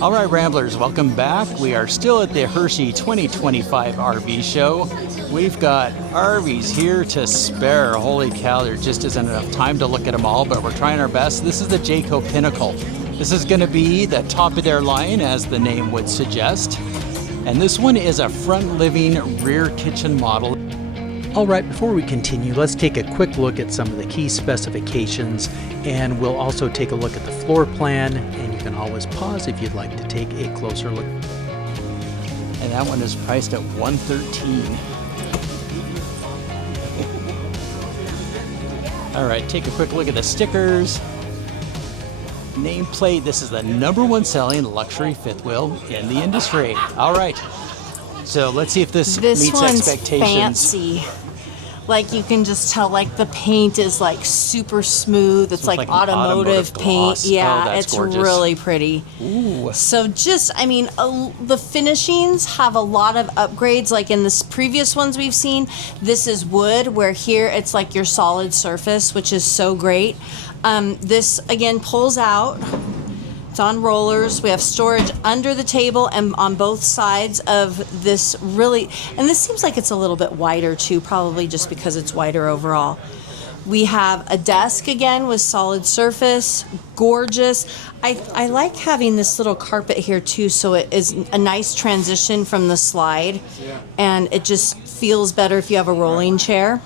All right, Ramblers, welcome back. We are still at the Hershey 2025 RV show. We've got RVs here to spare. Holy cow, there just isn't enough time to look at them all, but we're trying our best. This is the Jayco Pinnacle. This is going to be the top of their line, as the name would suggest. And this one is a front living, rear kitchen model. All right, before we continue, let's take a quick look at some of the key specifications, and we'll also take a look at the floor plan, and you can always pause if you'd like to take a closer look. And that one is priced at $113. All right, take a quick look at the stickers. Nameplate, this is the #1 selling luxury fifth wheel in the industry. All right, so let's see if this meets expectations. Fancy. Like, you can just tell, like, the paint is like super smooth. It's like automotive paint. Gloss. Yeah, oh, it's gorgeous. Really pretty. Ooh. So just, I mean, the finishings have a lot of upgrades. Like in the previous ones we've seen, this is wood, where here it's like your solid surface, which is so great. This again pulls out. It's on rollers. We have storage under the table and on both sides of this really, and this seems like it's a little bit wider too, probably just because it's wider overall. We have a desk again with solid surface, gorgeous. I like having this little carpet here too, so it is a nice transition from the slide, and it just feels better if you have a rolling chair.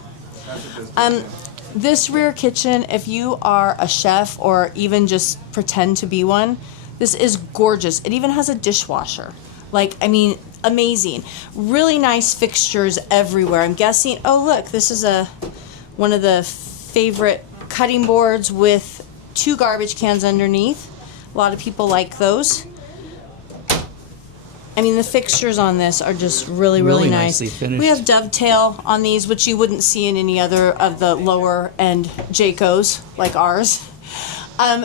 This rear kitchen, if you are a chef or even just pretend to be one, this is gorgeous. It even has a dishwasher. Like, I mean, amazing. Really nice fixtures everywhere. I'm guessing, oh look, this is one of the favorite cutting boards with 2 garbage cans underneath. A lot of people like those. I mean, the fixtures on this are just really nice. Nicely finished. We have dovetail on these, which you wouldn't see in any other of the lower end Jaycos like ours.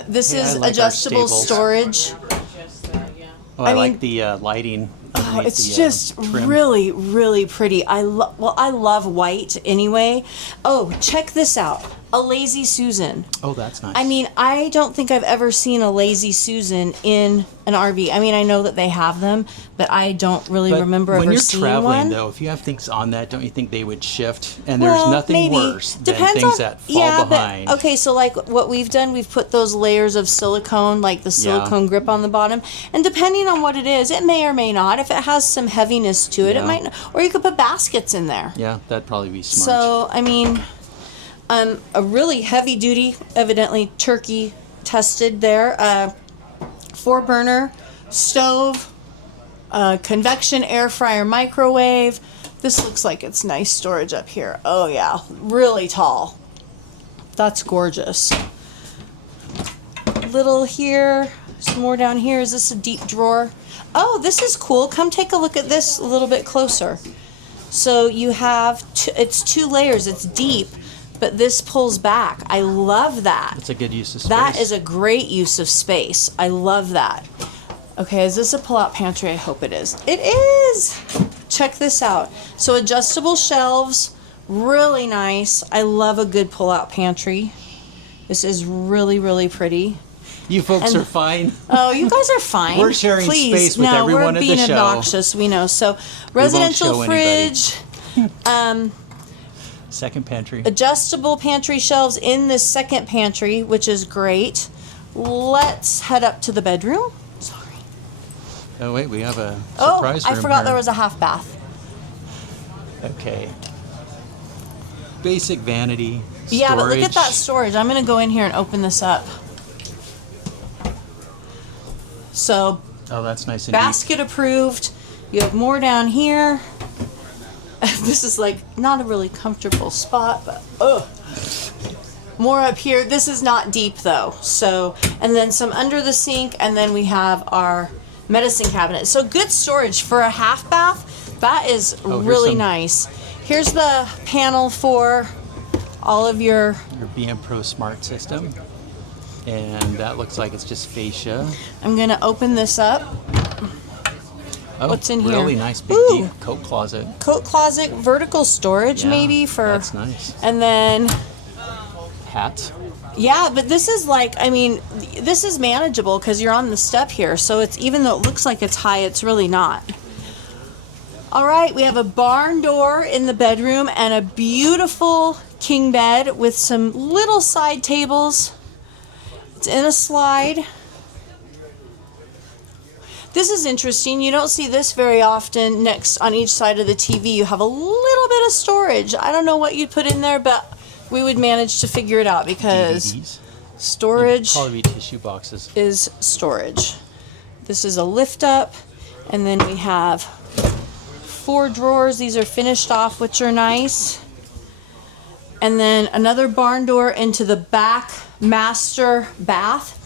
This is like adjustable storage. Oh, I like the lighting. Oh, it's the, just trim. really pretty. I love white anyway. Oh, check this out. A Lazy Susan. Oh, that's nice. I mean, I don't think I've ever seen a Lazy Susan in an RV. I mean, I know that they have them, but I don't really remember ever seeing one. When you're traveling, though, if you have things on that, don't you think they would shift? And there's nothing worse than things that fall behind. But, okay, so like what we've done, we've put those layers of silicone, like the silicone grip on the bottom. And depending on what it is, it may or may not. If it has some heaviness to it, it might not. Or you could put baskets in there. Yeah, that'd probably be smart. So, I mean, a really heavy duty, evidently turkey tested there. 4-burner stove, convection air fryer microwave. This looks like it's nice storage up here. Oh yeah, really tall. That's gorgeous. Little here, some more down here. Is this a deep drawer? Oh, this is cool. Come take a look at this a little bit closer. So you have, it's 2 layers. It's deep, but this pulls back. I love that. It's a good use of space. That is a great use of space. I love that. Okay, is this a pull-out pantry? I hope it is. It is! Check this out. So adjustable shelves, really nice. I love a good pull-out pantry. This is really pretty. You folks are fine. Oh, you guys are fine. We're sharing space with everyone at the show. No, we're being obnoxious, we know. So residential fridge. Second pantry. Adjustable pantry shelves in this second pantry, which is great. Let's head up to the bedroom. Sorry. Oh, wait, we have a surprise room I forgot here. there was a half bath. Okay. Basic vanity. Yeah, but look storage. at that storage. I'm going to go in here and open this up. So, oh, that's nice and basket approved. You have more down here. This is like not a really comfortable spot, but more up here. This is not deep though. So, and then some under the sink, and then we have our medicine cabinet. So good storage for a half bath. That is really nice. Here's the panel for all of your BM Pro Smart System. And that looks like it's just fascia. I'm gonna open this up. Oh, what's in here? Really nice big deep coat closet. Coat closet, vertical storage maybe for. That's nice. And then hat. Yeah, but this is like, I mean, this is manageable because you're on the step here. So it's, even though it looks like it's high, it's really not. All right, we have a barn door in the bedroom and a beautiful king bed with some little side tables. It's in a slide. This is interesting. You don't see this very often. Next on each side of the TV, you have a little bit of storage. I don't know what you'd put in there, but we would manage to figure it out because DVDs. Storage Probably tissue boxes. is storage. This is a lift up, and then we have 4 drawers. These are finished off, which are nice. And then another barn door into the back master bath.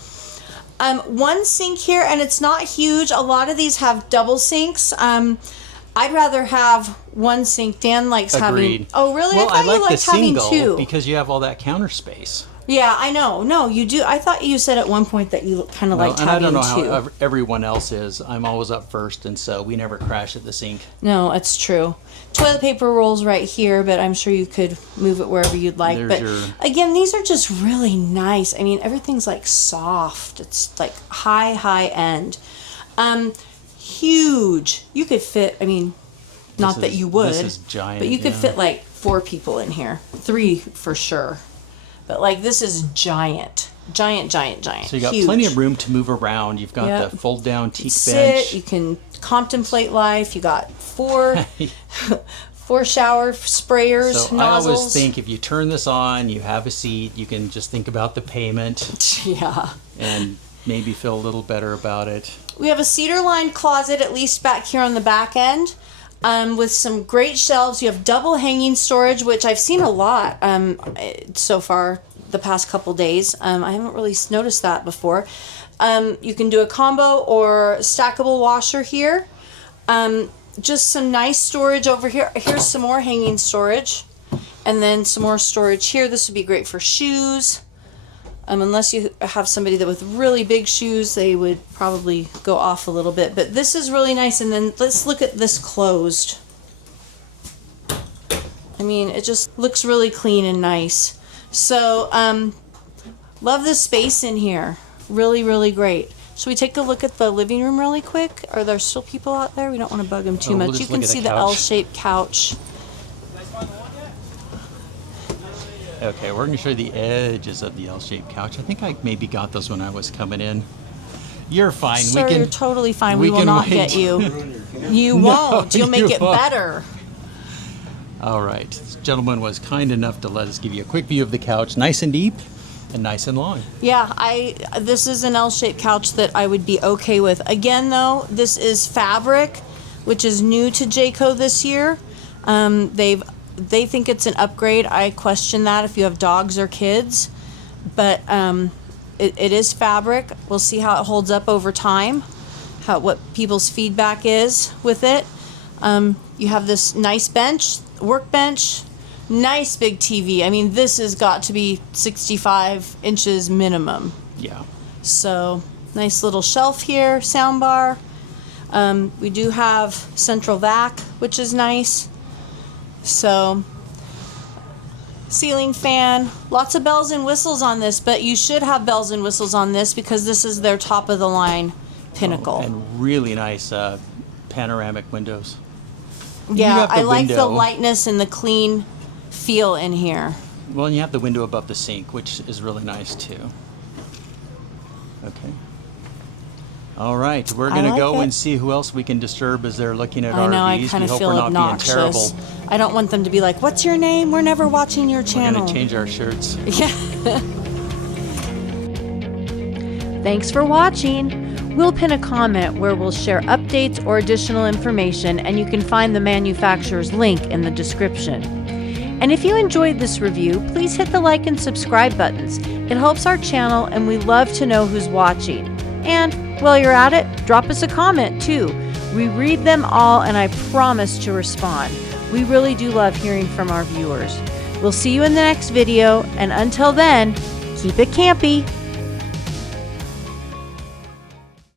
One sink here, and it's not huge. A lot of these have double sinks. I'd rather have one sink. Dan likes Agreed. having. Oh, really? Well, I thought like you liked the having single 2. because you have all that counter space. Yeah, I know. No, you do. I thought you said at one point that you kind of liked And I having don't know 2. how everyone else is. I'm always up first, and so we never crash at the sink. No, it's true. Toilet paper rolls right here, but I'm sure you could move it wherever you'd like. There's but your... again, these are just really nice. I mean, everything's like soft. It's like high end. Huge. You could fit, I mean, not that you would. This is giant. But you could fit like 4 people in here. 3 for sure. But like this is giant. Giant. So you got Huge. plenty of room to move around. You've got Yep. the fold down teak Sit, bench. you can contemplate life. You got 4 shower sprayers, So nozzles. I always think if you turn this on, you have a seat, you can just think about the payment Yeah. and maybe feel a little better about it. We have a cedar lined closet, at least back here on the back end, with some great shelves. You have double hanging storage, which I've seen a lot so far the past couple days. I haven't really noticed that before. You can do a combo or stackable washer here. Just some nice storage over here. Here's some more hanging storage. And then some more storage here. This would be great for shoes. Unless you have somebody that with really big shoes, they would probably go off a little bit. But this is really nice. And then let's look at this closed. I mean, it just looks really clean and nice. So, love the space in here. Really, really great. Should we take a look at the living room really quick? Are there still people out there? We don't want to bug them too we'll much. just You can look at see the the couch. L-shaped couch. Okay, we're going to show you the edges of the L-shaped couch. I think I maybe got those when I was coming in. You're fine. Sir, you're totally fine. We will can not wait. get you. You won't. You'll make you it won't. better. All right. This gentleman was kind enough to let us give you a quick view of the couch. Nice and deep and nice and long. Yeah, this is an L-shaped couch that I would be okay with. Again, though, this is fabric, which is new to Jayco this year. They think it's an upgrade. I question that if you have dogs or kids, but it is fabric. We'll see how it holds up over time, what people's feedback is with it. You have this nice bench, workbench, nice big TV. I mean, this has got to be 65 inches minimum. Yeah. So nice little shelf here, sound bar. We do have central vac, which is nice. So ceiling fan, lots of bells and whistles on this, but you should have bells and whistles on this because this is their top of the line Pinnacle. And really nice panoramic windows. Yeah, have the I like the window. lightness and the clean feel in here. Well, and you have the window above the sink, which is really nice too. Okay. All right, we're going to like go it. and see who else we can disturb as they're looking at I know, I RVs. kind We of hope feel we're not being obnoxious. terrible. I don't want them to be like, "What's your name? We're never watching your We're channel." going to change our shirts. Yeah. Thanks for watching. We'll pin a comment where we'll share updates or additional information, and you can find the manufacturer's link in the description. And if you enjoyed this review, please hit the like and subscribe buttons. It helps our channel, and we love to know who's watching. And while you're at it, drop us a comment too. We read them all, and I promise to respond. We really do love hearing from our viewers. We'll see you in the next video, and until then, keep it campy.